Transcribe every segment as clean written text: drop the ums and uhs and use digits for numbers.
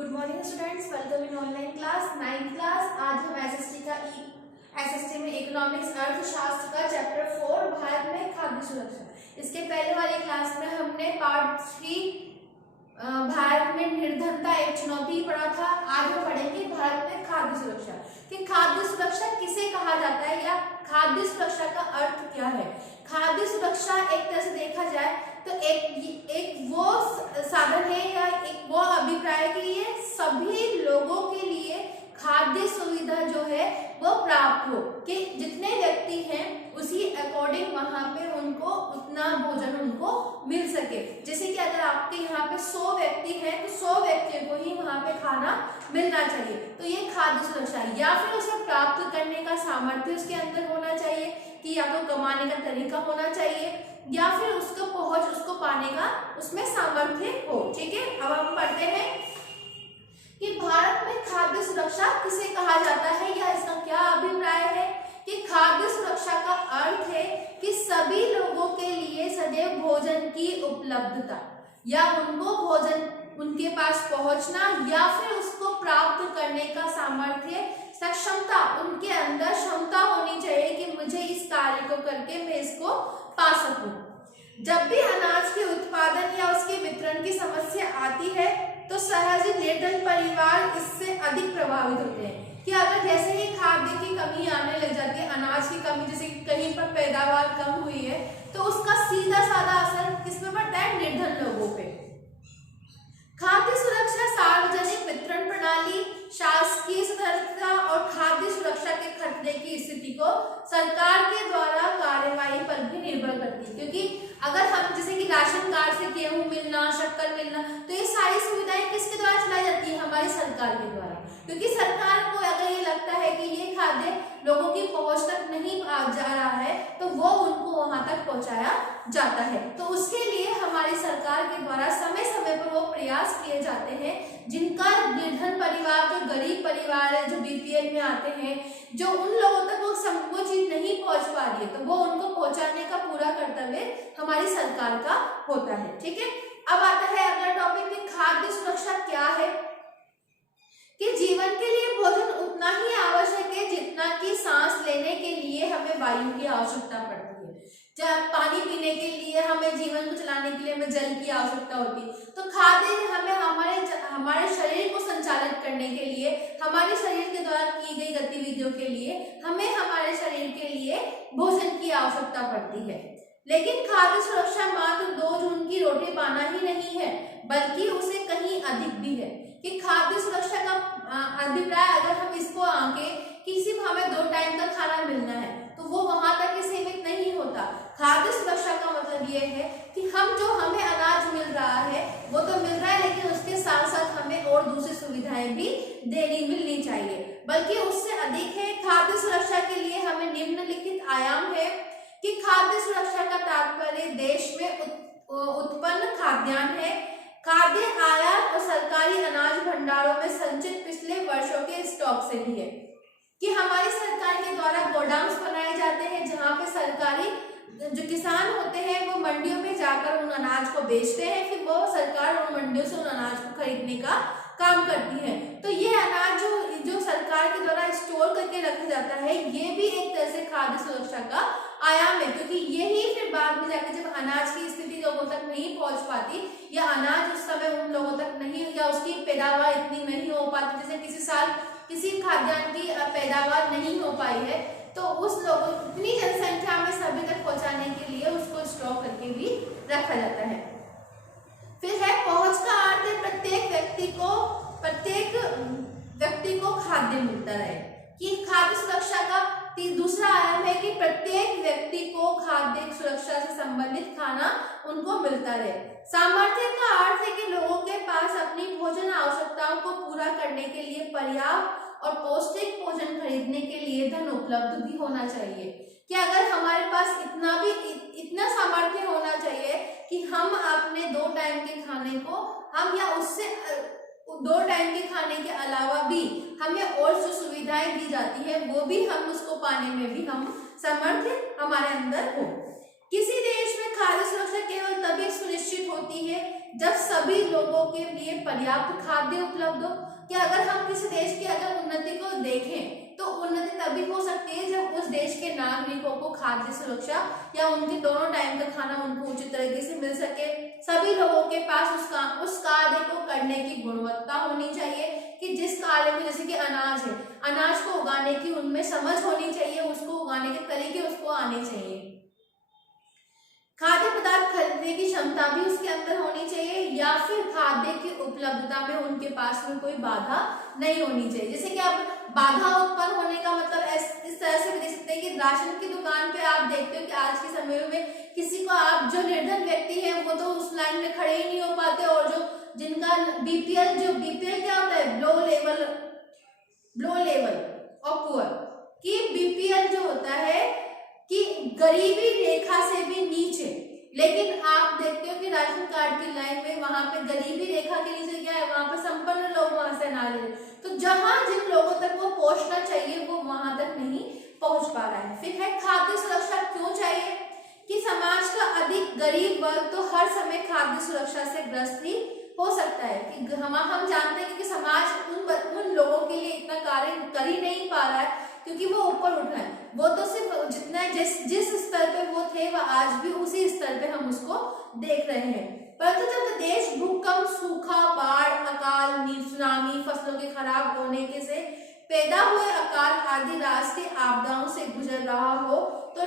Good morning students, welcome in online class 9th class. आज हम SST में economics अर्थशास्त्र का चैप्टर 4 भारत में खाद्य सुरक्षा। इसके पहले वाली क्लास में हमने पार्ट 3 भारत में निर्धनता एक चुनौती पढ़ा था। आज हम पढ़ेंगे भारत में खाद्य सुरक्षा कि खाद्य सुरक्षा किसे कहा जाता है या खाद्य सुरक्षा का अर्थ क्या है। खाद्य सुरक्षा एक तरह से देखा जाए तो एक वो साधन है या एक वो अभिप्राय कि ये सभी लोगों के लिए खाद्य सुविधा जो है वो प्राप्त हो, कि जितने व्यक्ति हैं उसी अकॉर्डिंग वहां पे उनको उतना भोजन उनको मिल सके। जैसे कि अगर आपके यहाँ पे 100 व्यक्ति हैं तो 100 व्यक्तियों को ही वहां पे खाना मिलना चाहिए। तो ये खाद्य सुरक्षा है। या फिर उसे प्राप्त करने का सामर्थ्य उसके अंदर होना चाहिए कि या तो कमाने का तरीका होना चाहिए या फिर उसको पहुंच उसको पाने का उसमें सामर्थ्य हो। ठीक है, अब हम पढ़ते हैं कि भारत में खाद्य सुरक्षा किसे कहा जाता है या इसका क्या अभिप्राय है। कि खाद्य सुरक्षा का अर्थ है कि सभी लोगों के लिए सदैव भोजन की उपलब्धता या उनको भोजन उनके पास पहुंचना या फिर उसको प्राप्त करने का सामर्थ्य, सक्षमता, उनके अंदर क्षमता होनी चाहिए कि मुझे इस कार्य को करके मैं इसको पा सकूं। जब भी अनाज के उत्पादन या उसके वितरण की समस्या आती है तो सहज निर्धन परिवार इससे अधिक प्रभावित होते हैं। कि अगर जैसे ही खाद्य की कमी आने लग जाती है, अनाज की कमी, जैसे कहीं पर पैदावार कम हुई है तो उसका सीधा साधा असर किस पे पड़ता है? निर्धन लोगों पे। खाद्य सुरक्षा सार्वजनिक वितरण प्रणाली, शासकीय सतर्कता और खाद्य सुरक्षा के खतरे की स्थिति को सरकार के द्वारा कार्यवाही पर भी निर्भर करती है। क्योंकि अगर हम जैसे कि राशन कार्ड से गेहूं मिलना, शक्कर मिलना, तो ये सारी सुविधाएं किसके द्वारा चलाई जाती है? हमारी सरकार के द्वारा। क्योंकि सरकार को अगर ये लगता है कि ये खाद्य लोगों की पहुंच तक नहीं जा रहा है तो वो उनको वहां तक पहुंचाया जाता है। तो उसके लिए हमारी सरकार के द्वारा समय समय पर वो प्रयास किए जाते हैं जिनका निर्धन परिवार, जो गरीब परिवार है, जो बीपीएल में आते हैं, जो उन लोगों तक वो चीज नहीं पहुंच पा रही है तो वो उनको पहुंचाने का पूरा कर्तव्य हमारी सरकार का होता है। ठीक है, अब आता है अगला टॉपिक कि खाद्य सुरक्षा क्या है। कि जीवन के लिए भोजन उतना ही आवश्यक है जितना कि सांस लेने के लिए हमें वायु की आवश्यकता पड़ती है। जब पानी पीने के लिए हमें, जीवन को चलाने के लिए हमें जल की आवश्यकता होती है, तो खाद्य हमें हमारे शरीर को संचालित करने के लिए, हमारे शरीर के द्वारा की गई गतिविधियों के लिए हमें हमारे शरीर के लिए भोजन की आवश्यकता पड़ती है। लेकिन खाद्य सुरक्षा मात्र 2 जून की रोटी पाना ही नहीं है, बल्कि उसे कहीं अधिक भी है। कि खाद्य सुरक्षा का अभिप्राय अगर हम इसको आके कि सिर्फ हमें 2 टाइम का खाना मिलना है तो वो वहां तक ही सीमित नहीं होता। खाद्य सुरक्षा का मतलब ये है कि हमें अनाज मिल रहा है वो तो मिल रहा है, लेकिन उसके साथ साथ हमें और दूसरी सुविधाएं भी मिलनी चाहिए, बल्कि उससे अधिक है। खाद्य सुरक्षा के लिए हमें निम्नलिखित आयाम है कि खाद्य सुरक्षा का तात्पर्य देश में उत्पन्न खाद्यान्न है, खाद्य आयात और सरकारी अनाज भंडारों में संचित पिछले वर्षों के स्टॉक से भी है। कि हमारी सरकार के द्वारा गोडाउन्स बनाए जाते हैं जहां पे सरकारी जो किसान होते हैं वो मंडियों में जाकर उन अनाज को बेचते हैं, फिर वो सरकार उन मंडियों से उन अनाज को खरीदने का काम करती है। तो ये अनाज जो सरकार के द्वारा स्टोर करके रखा जाता है, ये भी एक तरह से खाद्य सुरक्षा का आयाम है। क्योंकि यही फिर बाद में जाकर जब अनाज की स्थिति लोगों तक नहीं पहुंच पाती या अनाज उस समय उन लोगों तक नहीं, या उसकी पैदावार इतनी नहीं हो पाती, जैसे किसी साल किसी खाद्यान्न की पैदावार नहीं हो पाई है, तो उस लोगों इतनी जनसंख्या में सभी तक पहुंचाने के लिए उसको स्टॉक करके भी रखा जाता है। फिर है पहुंच का अर्थ है प्रत्येक व्यक्ति को खाद्य मिलता रहे। कि खाद्य सुरक्षा का दूसरा आयाम है कि प्रत्येक व्यक्ति को खाद्य सुरक्षा से संबंधित खाना उनको मिलता रहे। सामर्थ्य का अर्थ है कि लोगों के पास अपनी भोजन आवश्यकताओं को पूरा करने के लिए पर्याप्त और पौष्टिक भोजन खरीदने के लिए धन उपलब्ध भी होना चाहिए। कि अगर हमारे पास इतना सामर्थ्य होना चाहिए कि हम अपने 2 टाइम के खाने को हम या उससे 2 टाइम के खाने के अलावा भी हमें और जो सुविधाएं दी जाती है वो भी हम उसको पाने में भी हम सामर्थ्य हमारे अंदर हो। किसी देश में खाद्य खाद्य सुरक्षा केवल तभी सुनिश्चित होती है जब सभी लोगों के लिए पर्याप्त खाद्य उपलब्ध हो। कि अगर हम किसी देश की अगर उन्नति को देखें तो उन्नति तभी हो सकती है जब उस देश के नागरिकों को खाद्य सुरक्षा या उनके दोनों टाइम का खाना उनको उचित तरीके से मिल सके। सभी लोगों के पास उस कार्य को करने की गुणवत्ता होनी चाहिए कि जिस कार्य में, जैसे कि अनाज है, अनाज को उगाने की उनमें समझ होनी चाहिए, उसको उगाने के तरीके उसको आने चाहिए। खाद्य पदार्थ खरीदने की क्षमता भी उसके अंदर होनी चाहिए, या फिर खाद्य की उपलब्धता में उनके पास में कोई बाधा नहीं होनी चाहिए। जैसे कि आप बाधा उत्पन्न होने का मतलब इस तरह से भी देख सकते हैं कि राशन की दुकान पे आप देखते हो कि आज के समय में किसी को, आप जो निर्धन व्यक्ति है वो तो उस लाइन में खड़े ही नहीं हो पाते, और जो जिनका बीपीएल क्या होता है, लो लेवल और पुअर, कि बीपीएल जो होता है कि गरीबी रेखा से भी नीचे, लेकिन आप देखते हो कि राशन कार्ड की लाइन में वहां पे गरीबी रेखा के नीचे क्या है, वहां पे संपन्न लोग वहां से ना ले, तो जहां जिन लोगों तक वो पहुंचना चाहिए वो वहां तक नहीं पहुंच पा रहा है। फिर है खाद्य सुरक्षा क्यों चाहिए, कि समाज का अधिक गरीब वर्ग तो हर समय खाद्य सुरक्षा से ग्रस्त ही हो सकता है। कि हम जानते हैं कि समाज उन लोगों के लिए इतना कार्य कर ही नहीं पा रहा है क्योंकि वो ऊपर उठ रहा है, वो तो सिर्फ जितना जिस स्तर पे वो थे वह आज भी उसी स्तर पे हम उसको देख रहे हैं। परंतु जब देश भूकंप, सूखा, बाढ़, अकाल, सुनामी, फसलों के खराब होने के से पैदा हुए अकाल आदि राष्ट्रीय आपदाओं से गुजर रहा हो तो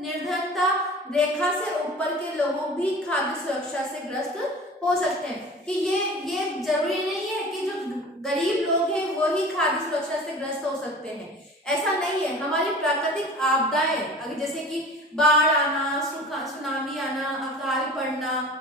निर्धनता रेखा से ऊपर के लोग भी खाद्य सुरक्षा से ग्रस्त हो सकते हैं। कि ये जरूरी नहीं है कि जो गरीब लोग हैं वो ही खाद्य सुरक्षा से ग्रस्त हो सकते हैं, ऐसा नहीं है। हमारी प्राकृतिक आपदाएं, अगर जैसे कि बाढ़ आना, सुनामी आना, अकाल पड़ना,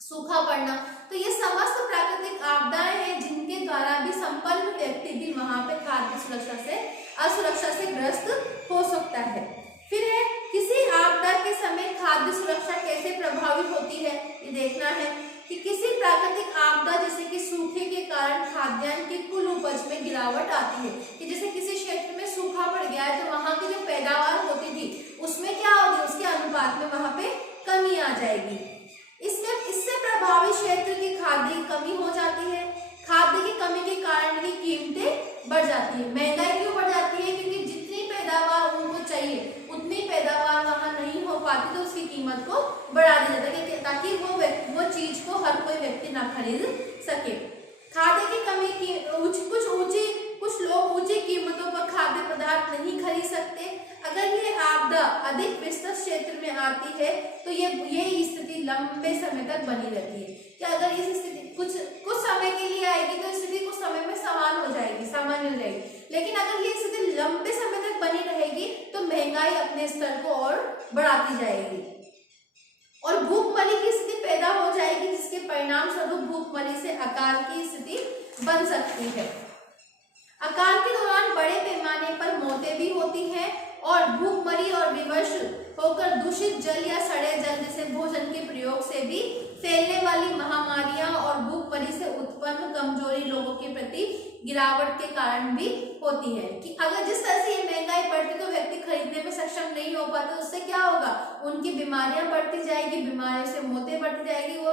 सूखा पड़ना, तो ये समस्त प्राकृतिक आपदाएं हैं जिनके द्वारा भी संपन्न व्यक्ति भी वहां पे खाद्य सुरक्षा से असुरक्षा से ग्रस्त हो सकता है। फिर है किसी आपदा के समय खाद्य सुरक्षा कैसे प्रभावित होती है, ये देखना है कि किसी प्राकृतिक आपदा जैसे कि सूखे के कारण खाद्यान्न की कुल उपज में गिरावट आती है। कि जैसे किसी क्षेत्र में सूखा पड़ गया है तो वहां की जो पैदावार होती थी उसमें क्या होगी, उसके अनुपात में वहां पे कमी आ जाएगी। इससे प्रभावित क्षेत्र की खाद्य की कमी हो जाती है। खाद्य की कमी के कारण की कीमतें बढ़ जाती है। महंगाई क्यों बढ़ जाती है, क्योंकि जितनी पैदावार उनको चाहिए उतनी पैदावार वहां नहीं हो पाती तो उसकी कीमत को बढ़ा दिया जाता है ताकि वो चीज को हर कोई व्यक्ति ना खरीद सके। खाद्य की कमी की कुछ लोग ऊंची कीमतों पर खाद्य पदार्थ नहीं खरीद सकते। अगर ये आपदा अधिक विस्तृत क्षेत्र में आती है तो ये स्थिति लंबे समय तक बनी रहती है। कि अगर इस स्थिति कुछ समय के लिए आएगी तो स्थिति कुछ समय में सामान्य हो जाएगी, लेकिन अगर ये स्थिति लंबे समय तक बनी रहेगी तो महंगाई अपने स्तर को और बढ़ाती जाएगी और भूखमरी की स्थिति पैदा हो जाएगी, जिसके परिणाम स्वरूप भूखमरी से अकाल की स्थिति बन सकती है। अकाल के दौरान बड़े पैमाने पर मौतें भी होती हैं और भूखमरी और विवश होकर दूषित जल या सड़े जल जैसे भोजन के प्रयोग से भी फैलने वाली महामारियां और भूखमरी से उत्पन्न कमजोरी लोगों के प्रति गिरावट के कारण भी होती है। कि अगर जिस तरह से ये महंगाई बढ़ती तो व्यक्ति खरीदने में सक्षम नहीं हो पाते, उससे क्या होगा, उनकी बीमारियां बढ़ती जाएगी, बीमारियों से मौतें बढ़ती जाएगी, वो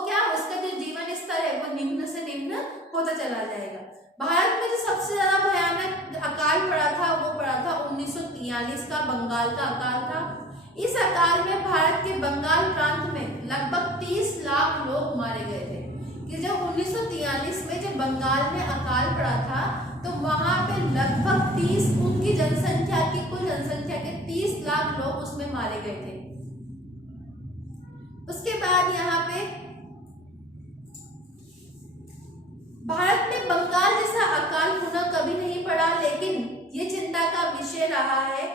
क्या, उसका जो जीवन स्तर है वो निम्न से निम्न होता चला जाएगा। भारत में जो सबसे ज्यादा भयानक अकाल पड़ा था वो पड़ा था 1943 का बंगाल का अकाल था। इस अकाल में भारत के बंगाल प्रांत में लगभग 30 लाख लोग मारे गए थे। कि जब 1943 में जब बंगाल में अकाल पड़ा था तो वहां पे लगभग 30 उनकी जनसंख्या की कुल जनसंख्या के 30 लाख लोग उसमें मारे गए थे। उसके बाद यहाँ पे भारत में बंगाल जैसा अकाल पुनः कभी नहीं पड़ा, लेकिन ये चिंता का विषय रहा है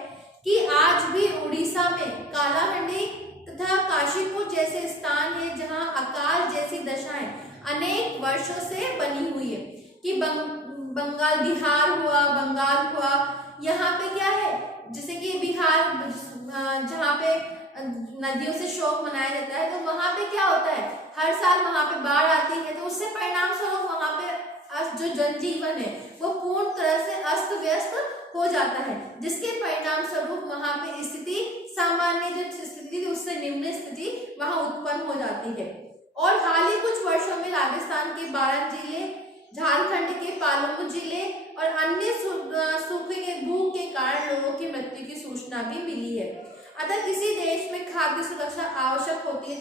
कि आज भी उड़ीसा में कालाहंडी तथा काशीपुर जैसे स्थान है जहां अकाल जैसी दशाएं अनेक वर्षों से बनी हुई है। कि बंगाल, बिहार हुआ, बंगाल हुआ, यहाँ पे क्या है, जैसे कि बिहार जहाँ पे नदियों से शोक मनाया जाता है तो वहां पे क्या होता है, हर साल वहां पे बाढ़ आती है तो उससे परिणाम स्वरूप वहां पे जो जनजीवन है वो पूर्ण तरह से अस्त व्यस्त हो जाता है, जिसके परिणाम स्वरूप वहां पे स्थिति सामान्य जो स्थिति थी उससे निम्न स्थिति वहां उत्पन्न हो जाती है। और हाल ही कुछ वर्षों में राजस्थान के 12 जिले, झारखंड के पालमपुर जिले और अन्य सूखे के भूख के कारण लोगों की मृत्यु की सूचना भी मिली है। अतः किसी देश में खाद्य सुरक्षा आवश्यक होती है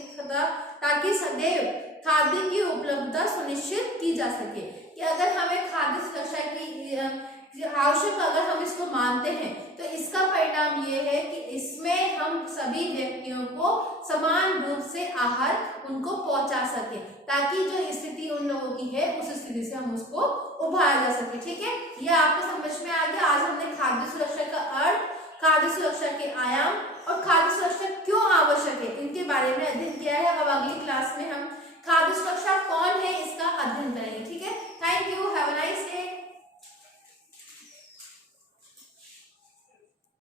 ताकि सदैव खाद्य की उपलब्धता सुनिश्चित की जा सके। कि अगर हमें खाद्य सुरक्षा की आवश्यक अगर हम इसको मानते हैं तो इसका परिणाम ये है कि इसमें हम सभी व्यक्तियों को समान रूप से आहार उनको पहुंचा सके, ताकि जो स्थिति उन लोगों की है उस स्थिति से हम उसको उभारा जा सके। ठीक है, ये आपको समझ में आ गया। आज हमने खाद्य सुरक्षा का अर्थ, खाद्य सुरक्षा के आयाम